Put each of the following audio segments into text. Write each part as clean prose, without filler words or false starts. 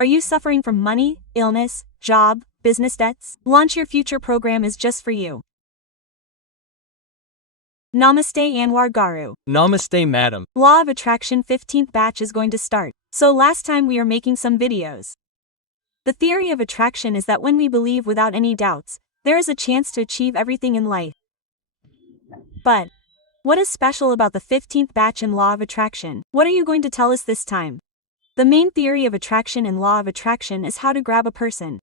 Are you suffering from money, illness, job, business debts? Launch Your Future program is just for you. Namaste Anwar Garu. Namaste, madam. Law of Attraction 15th batch is going to start. So last time we are making some videos. The theory of attraction is that when we believe without any doubts, there is a chance to achieve everything in life. But what is special about the 15th batch in Law of Attraction? What are you going to tell us this time? The main theory of attraction in Law of Attraction is how to grab a person.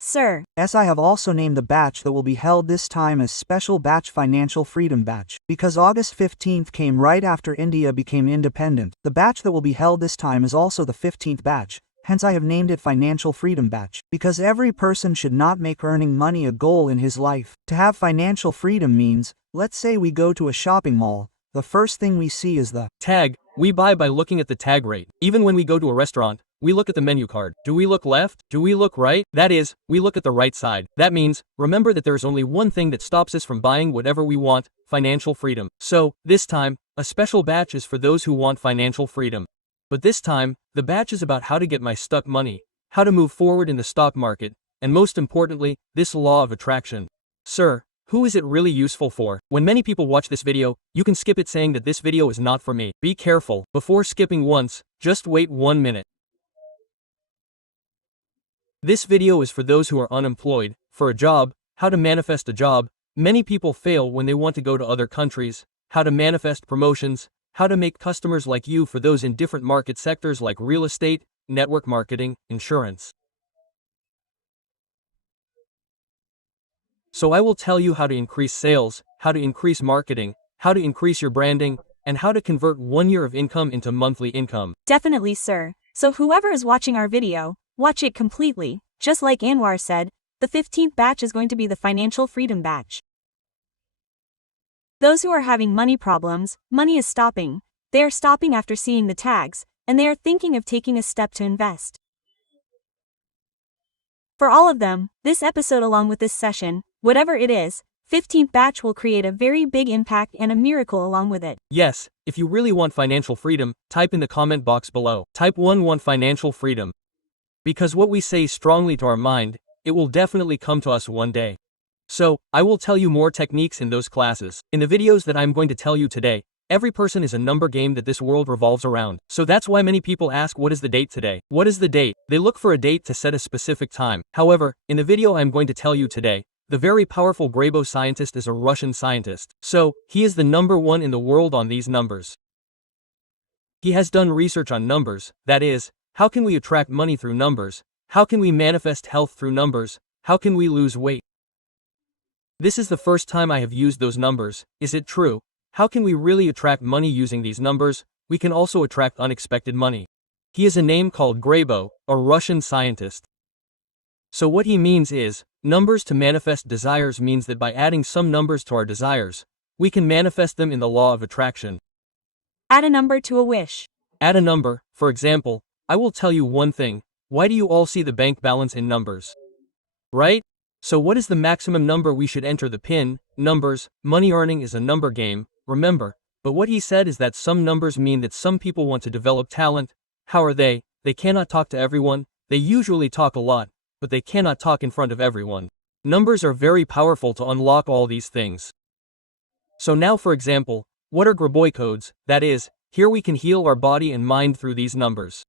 Sir. Yes, I have also named the batch that will be held this time as Special Batch Financial Freedom Batch, because August 15th came right after India became independent. The batch that will be held this time is also the 15th batch, hence I have named it Financial Freedom Batch, because every person should not make earning money a goal in his life. To have financial freedom means, let's say we go to a shopping mall, the first thing we see is the tag. We buy by looking at the tag rate. Even when we go to a restaurant, we look at the menu card. Do we look left? Do we look right? That is, we look at the right side. That means, remember that there is only one thing that stops us from buying whatever we want, financial freedom. So, this time, a special batch is for those who want financial freedom. But this time, the batch is about how to get my stuck money, how to move forward in the stock market, and most importantly, this law of attraction. Sir, who is it really useful for? When many people watch this video, you can skip it saying that this video is not for me. Be careful. Before skipping once, just wait 1 minute. This video is for those who are unemployed, for a job, how to manifest a job. Many people fail when they want to go to other countries, how to manifest promotions, how to make customers like you for those in different market sectors like real estate, network marketing, insurance. So I will tell you how to increase sales, how to increase marketing, how to increase your branding, and how to convert 1 year of income into monthly income. Definitely, sir. So whoever is watching our video, watch it completely. Just like Anwar said, the 15th batch is going to be the Financial Freedom Batch. Those who are having money problems, money is stopping. They are stopping after seeing the tags, and they are thinking of taking a step to invest. For all of them, this episode along with this session, whatever it is, 15th batch will create a very big impact and a miracle along with it. Yes, if you really want financial freedom, type in the comment box below. Type 1 want financial freedom. Because what we say strongly to our mind, it will definitely come to us one day. So, I will tell you more techniques in those classes. In the videos that I'm going to tell you today, every person is a number game that this world revolves around. So that's why many people ask, what is the date today? What is the date? They look for a date to set a specific time. However, in the video I'm going to tell you today, the very powerful Grabo scientist is a Russian scientist. So, he is the #1 in the world on these numbers. He has done research on numbers, that is, how can we attract money through numbers? How can we manifest health through numbers? How can we lose weight? This is the first time I have used those numbers. Is it true? How can we really attract money using these numbers? We can also attract unexpected money. He has a name called Grabo, a Russian scientist. So what he means is, numbers to manifest desires means that by adding some numbers to our desires, we can manifest them in the law of attraction. Add a number to a wish. Add a number, for example, I will tell you one thing. Why do you all see the bank balance in numbers? Right? So what is the maximum number we should enter the PIN? Numbers, money earning is a number game, remember. But what he said is that some numbers mean that some people want to develop talent. How are they? They cannot talk to everyone. They usually talk a lot, but they cannot talk in front of everyone. Numbers are very powerful to unlock all these things. So now for example, what are Graboi codes? That is, here we can heal our body and mind through these numbers.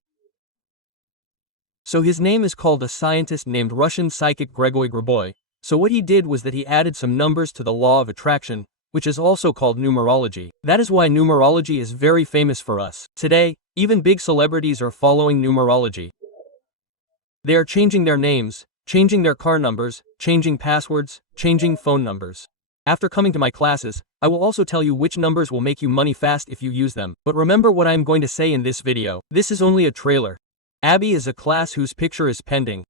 So his name is called a scientist named Russian psychic Grigori Graboi. So what he did was that he added some numbers to the law of attraction, which is also called numerology. That is why numerology is very famous for us. Today, even big celebrities are following numerology. They are changing their names, changing their car numbers, changing passwords, changing phone numbers. After coming to my classes, I will also tell you which numbers will make you money fast if you use them. But remember what I am going to say in this video. This is only a trailer. Abby is a class whose picture is pending.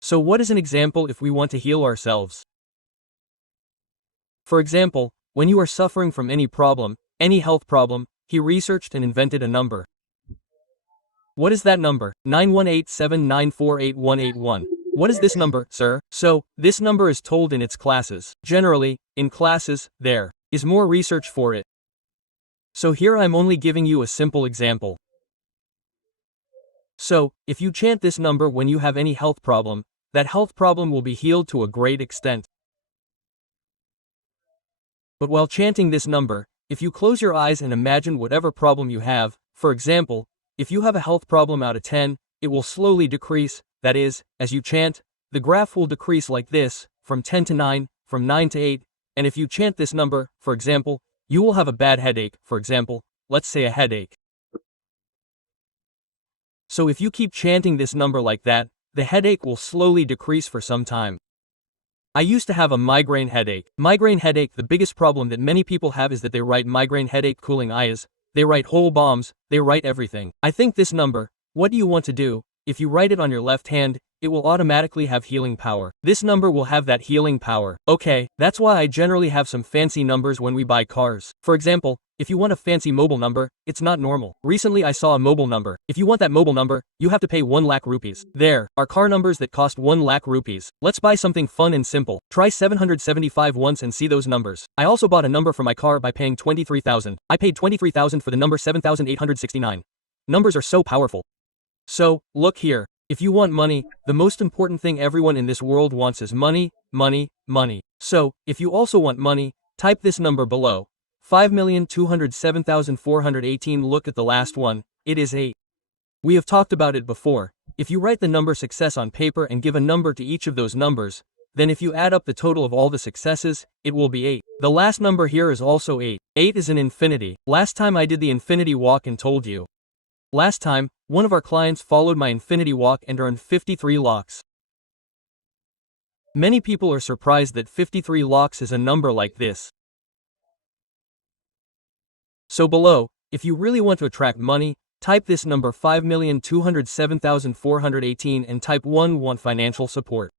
So what is an example if we want to heal ourselves? For example, when you are suffering from any problem, any health problem, he researched and invented a number. What is that number? 9187948181. What is this number, sir? So, this number is told in its classes. Generally, in classes, there is more research for it. So here I'm only giving you a simple example. So, if you chant this number when you have any health problem, that health problem will be healed to a great extent. But while chanting this number, if you close your eyes and imagine whatever problem you have, for example, if you have a health problem out of 10, it will slowly decrease, that is, as you chant, the graph will decrease like this, from 10 to 9, from 9 to 8, and if you chant this number, for example, you will have a bad headache, for example, let's say a headache. So if you keep chanting this number like that, the headache will slowly decrease for some time. I used to have a migraine headache. Migraine headache, the biggest problem that many people have is that they write migraine headache cooling eyes, they write whole bombs, they write everything. I think this number, what do you want to do? If you write it on your left hand, it will automatically have healing power. This number will have that healing power. Okay, that's why I generally have some fancy numbers when we buy cars. For example, if you want a fancy mobile number, it's not normal. Recently I saw a mobile number. If you want that mobile number, you have to pay 1 lakh rupees. There are car numbers that cost 1 lakh rupees. Let's buy something fun and simple. Try 775 once and see those numbers. I also bought a number for my car by paying 23,000. I paid 23,000 for the number 7,869. Numbers are so powerful. So, look here. If you want money, the most important thing everyone in this world wants is money, money, money. So, if you also want money, type this number below. 5,207,418. Look at the last one, it is 8. We have talked about it before. If you write the number success on paper and give a number to each of those numbers, then if you add up the total of all the successes, it will be 8. The last number here is also 8. 8 is an infinity. Last time I did the infinity walk and told you. Last time, one of our clients followed my infinity walk and earned 53 lakhs. Many people are surprised that 53 lakhs is a number like this. So below, if you really want to attract money, type this number 5,207,418 and type 1 want financial support.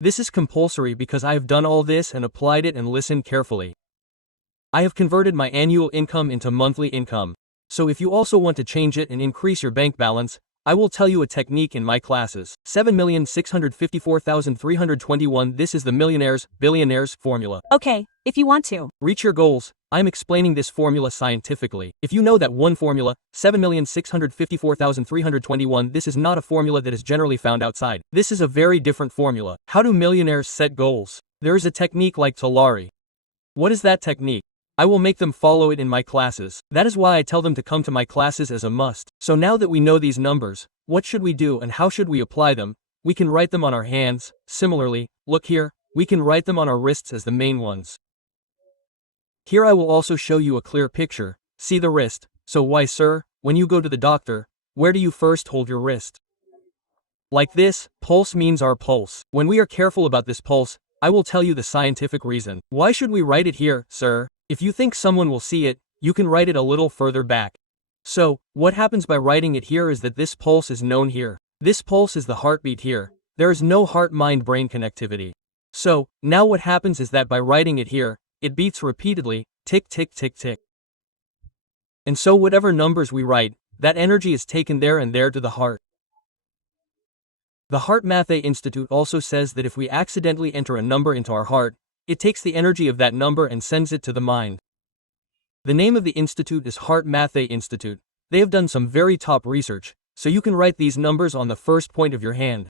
This is compulsory because I have done all this and applied it and listened carefully. I have converted my annual income into monthly income. So if you also want to change it and increase your bank balance, I will tell you a technique in my classes. 7,654,321. This is the Billionaires formula. Okay, if you want to reach your goals, I am explaining this formula scientifically. If you know that one formula, 7,654,321, this is not a formula that is generally found outside. This is a very different formula. How do millionaires set goals? There is a technique like Talari. What is that technique? I will make them follow it in my classes. That is why I tell them to come to my classes as a must. So now that we know these numbers, what should we do and how should we apply them? We can write them on our hands. Similarly, look here, we can write them on our wrists as the main ones. Here I will also show you a clear picture. See the wrist. So why, sir, when you go to the doctor, where do you first hold your wrist? Like this. Pulse means our pulse. When we are careful about this pulse, I will tell you the scientific reason. Why should we write it here, sir? If you think someone will see it, you can write it a little further back. So, what happens by writing it here is that this pulse is known here. This pulse is the heartbeat here. There is no heart-mind-brain connectivity. So, now what happens is that by writing it here, it beats repeatedly, tick tick tick tick. And so whatever numbers we write, that energy is taken there and there to the heart. The Heart Math Institute also says that if we accidentally enter a number into our heart, it takes the energy of that number and sends it to the mind. The name of the institute is Heart Math Institute. They have done some very top research, so you can write these numbers on the first point of your hand.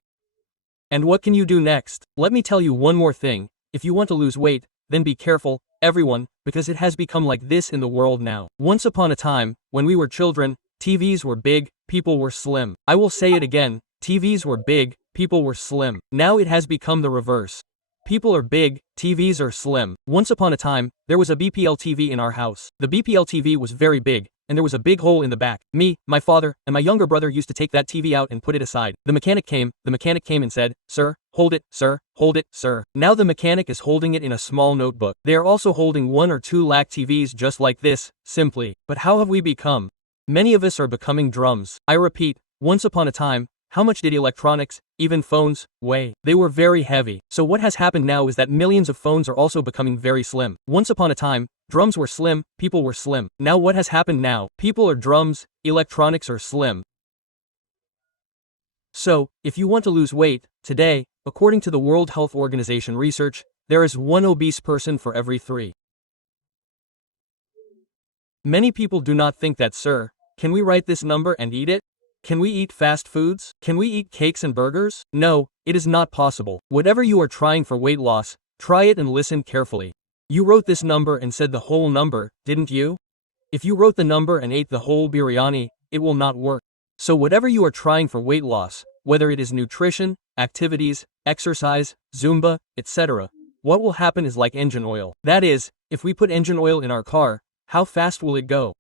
And what can you do next? Let me tell you one more thing. If you want to lose weight, then be careful, everyone, because it has become like this in the world now. Once upon a time, when we were children, TVs were big, people were slim. I will say it again, TVs were big, people were slim. Now it has become the reverse. People are big, TVs are slim. Once upon a time, there was a BPL TV in our house. The BPL TV was very big, and there was a big hole in the back. Me, my father, and my younger brother used to take that TV out and put it aside. The mechanic came and said, "Sir, hold it, sir, hold it, sir." Now the mechanic is holding it in a small notebook. They are also holding 1 or 2 lakh TVs just like this, simply. But how have we become? Many of us are becoming drums. I repeat, once upon a time, how much did electronics, even phones, weigh? They were very heavy. So what has happened now is that millions of phones are also becoming very slim. Once upon a time, drums were slim, people were slim. Now what has happened now? People are drums, electronics are slim. So, if you want to lose weight, today, according to the World Health Organization research, there is 1 obese person for every 3. Many people do not think that, sir, can we write this number and eat it? Can we eat fast foods? Can we eat cakes and burgers? No, it is not possible. Whatever you are trying for weight loss, try it and listen carefully. You wrote this number and said the whole number, didn't you? If you wrote the number and ate the whole biryani, it will not work. So whatever you are trying for weight loss, whether it is nutrition, activities, exercise, Zumba, etc., what will happen is like engine oil. That is, if we put engine oil in our car, how fast will it go?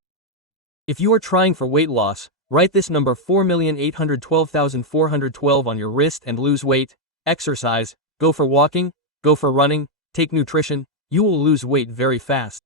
If you are trying for weight loss, write this number 4,812,412 on your wrist and lose weight, exercise, go for walking, go for running, take nutrition, you will lose weight very fast.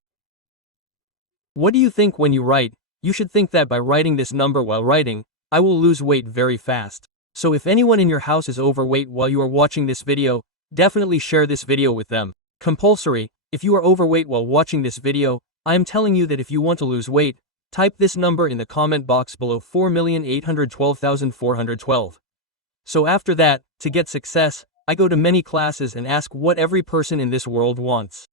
What do you think when you write? You should think that by writing this number while writing, I will lose weight very fast. So if anyone in your house is overweight while you are watching this video, definitely share this video with them. Compulsory, if you are overweight while watching this video, I am telling you that if you want to lose weight, type this number in the comment box below 4,812,412. So after that, to get success, I go to many classes and ask what every person in this world wants.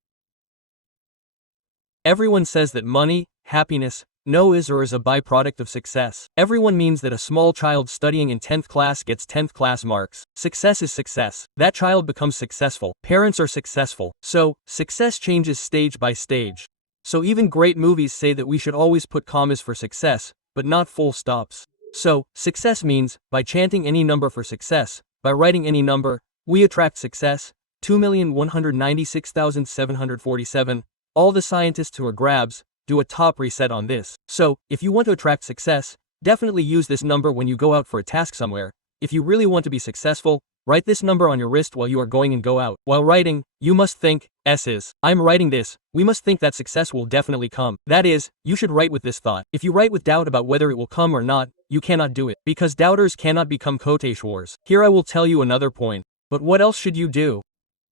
Everyone says that money, happiness, is a byproduct of success. Everyone means that a small child studying in 10th class gets 10th class marks. Success is success. That child becomes successful. Parents are successful. So, success changes stage by stage. So even great movies say that we should always put commas for success, but not full stops. So, success means, by chanting any number for success, by writing any number, we attract success, 2,196,747, all the scientists who are grabs, do a top reset on this. So, if you want to attract success, definitely use this number when you go out for a task somewhere. If you really want to be successful, write this number on your wrist while you are going and go out. While writing, you must think, I'm writing this, we must think that success will definitely come. That is, you should write with this thought. If you write with doubt about whether it will come or not, you cannot do it. Because doubters cannot become Koteshwars. Here I will tell you another point. But what else should you do?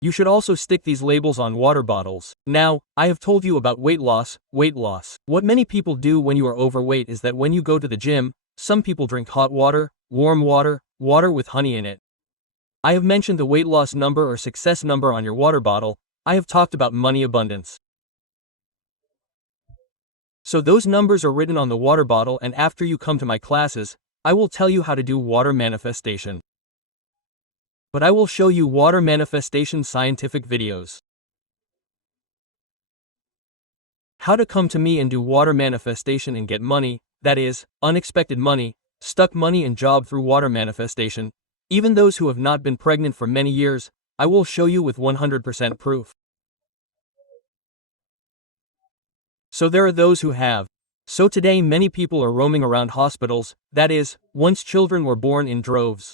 You should also stick these labels on water bottles. Now, I have told you about weight loss. What many people do when you are overweight is that when you go to the gym, some people drink hot water, warm water, water with honey in it. I have mentioned the weight loss number or success number on your water bottle. I have talked about money abundance. So those numbers are written on the water bottle, and after you come to my classes, I will tell you how to do water manifestation. But I will show you water manifestation scientific videos. How to come to me and do water manifestation and get money, that is, unexpected money, stuck money and job through water manifestation. Even those who have not been pregnant for many years, I will show you with 100% proof. So there are those who have. So today many people are roaming around hospitals, that is, once children were born in droves.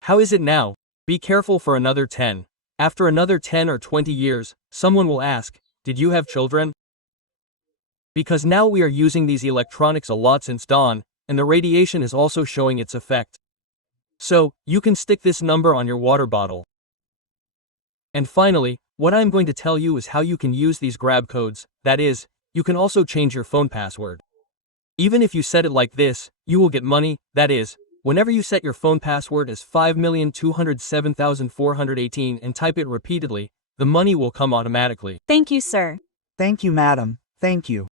How is it now? Be careful for another 10. After another 10 or 20 years, someone will ask, did you have children? Because now we are using these electronics a lot since dawn, and the radiation is also showing its effect. So, you can stick this number on your water bottle. And finally, what I'm going to tell you is how you can use these grab codes, that is, you can also change your phone password. Even if you set it like this, you will get money, that is, whenever you set your phone password as 5,207,418 and type it repeatedly, the money will come automatically. Thank you, sir. Thank you, madam. Thank you.